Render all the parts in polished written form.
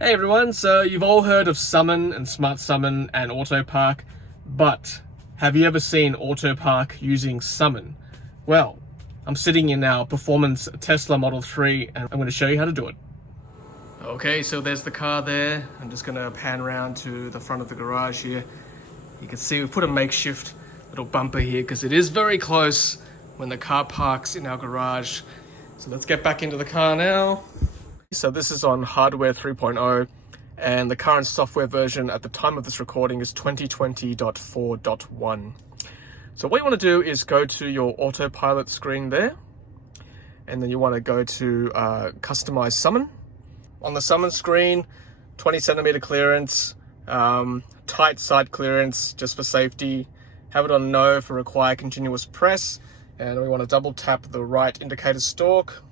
Hey everyone, so you've all heard of Summon and Smart Summon and Autopark, but have you ever seen Autopark using Summon? Well, I'm sitting in our performance Tesla Model 3 and I'm going to show you how to do it. Okay, so there's the car there. I'm just going to pan around to the front of the garage here. You can see we put a makeshift little bumper here because it is very close when the car parks in our garage. So let's get back into the car now. So this is on hardware 3.0 and the current software version at the time of this recording is 2020.4.1. So what you want to do is go to your autopilot screen there, and then you want to go to customize summon. On the summon screen, 20 centimeter clearance, tight side clearance just for safety. Have it on no for require continuous press, and we want to double tap the right indicator stalk.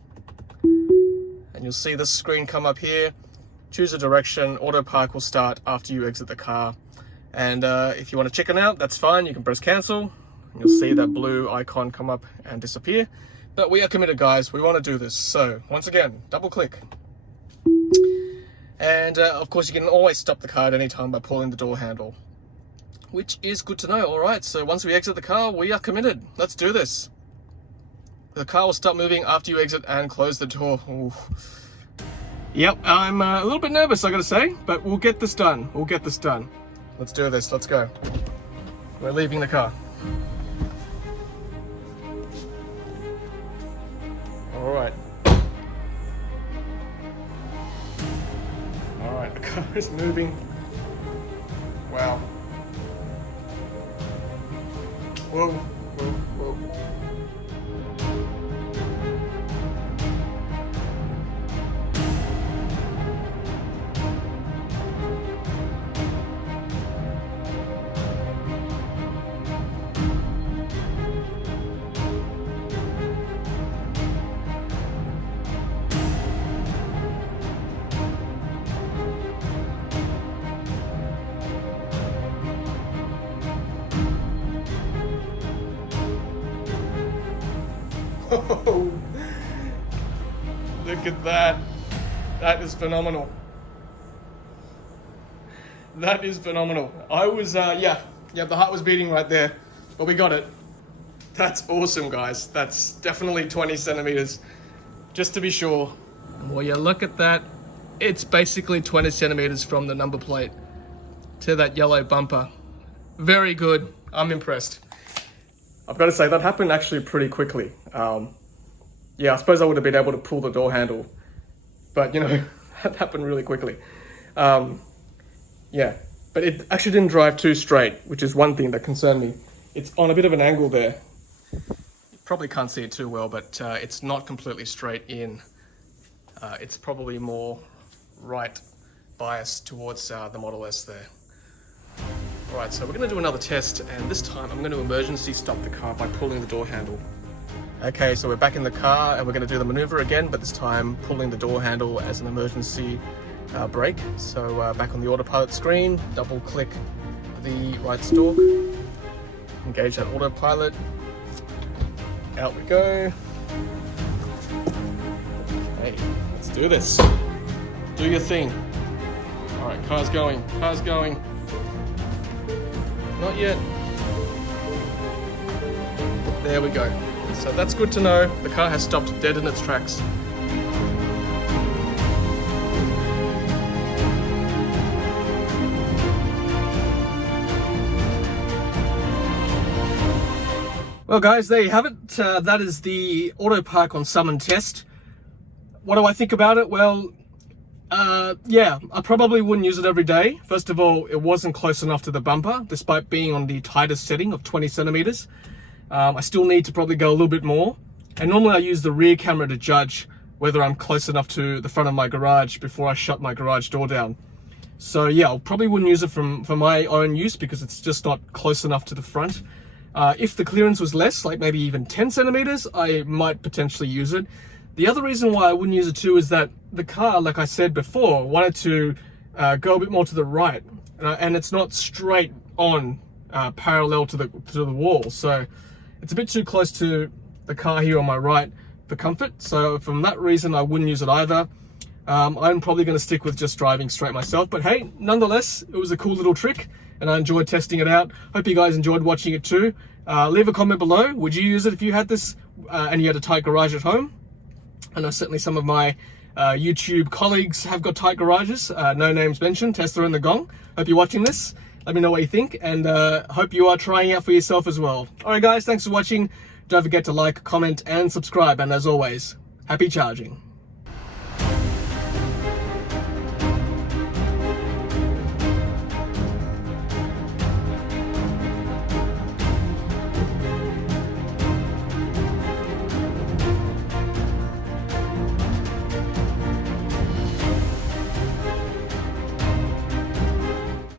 And you'll see this screen come up here. Choose a direction. Autopark will start after you exit the car. And if you want to chicken out, that's fine. You can press cancel. And you'll see that blue icon come up and disappear. But we are committed, guys. We want to do this. So once again, double click. And of course, you can always stop the car at any time by pulling the door handle, which is good to know. All right, so once we exit the car, we are committed. Let's do this. The car will start moving after you exit and close the door. Ooh. Yep, I'm a little bit nervous, I gotta say, but we'll get this done. We'll get this done. Let's do this, let's go. We're leaving the car. All right. All right, the car is moving. Wow. Whoa, whoa, whoa. Oh, look at that. That is phenomenal. That is phenomenal. I was, yeah, the heart was beating right there, but we got it. That's awesome, guys. That's definitely 20 centimeters, just to be sure. Well, yeah, look at that. It's basically 20 centimeters from the number plate to that yellow bumper. Very good. I'm impressed. I've got to say, that happened actually pretty quickly. Yeah, I suppose I would have been able to pull the door handle, but you know, that happened really quickly. Yeah, but it actually didn't drive too straight, which is one thing that concerned me. It's on a bit of an angle there. You probably can't see it too well, but it's not completely straight in. It's probably more right biased towards the Model S there. Alright, so we're going to do another test, and this time I'm going to emergency stop the car by pulling the door handle. Okay, so we're back in the car and we're going to do the maneuver again, but this time pulling the door handle as an emergency brake. So back on the autopilot screen, double click the right stalk, engage that autopilot, out we go. Hey, let's do this. Do your thing. Alright, car's going, car's going. Not yet. There we go. So that's good to know. The car has stopped dead in its tracks. Well guys, there you have it. That is the Autopark on Summon test. What do I think about it? Well, yeah, I probably wouldn't use it every day. First of all, it wasn't close enough to the bumper, despite being on the tightest setting of 20 centimeters. I still need to probably go a little bit more. And normally I use the rear camera to judge whether I'm close enough to the front of my garage before I shut my garage door down. So yeah, I probably wouldn't use it for my own use because it's just not close enough to the front. If the clearance was less, like maybe even 10 centimeters, I might potentially use it. The other reason why I wouldn't use it too is that the car, like I said before, wanted to go a bit more to the right, and it's not straight on parallel to the wall. So it's a bit too close to the car here on my right for comfort. So from that reason, I wouldn't use it either. I'm probably going to stick with just driving straight myself. But hey, nonetheless, it was a cool little trick and I enjoyed testing it out. Hope you guys enjoyed watching it too. Leave a comment below. Would you use it if you had this and you had a tight garage at home? I know certainly some of my YouTube colleagues have got tight garages. No names mentioned. Tesla and the Gong. Hope you're watching this. Let me know what you think, and hope you are trying out for yourself as well. Alright guys, thanks for watching. Don't forget to like, comment, and subscribe. And as always, happy charging.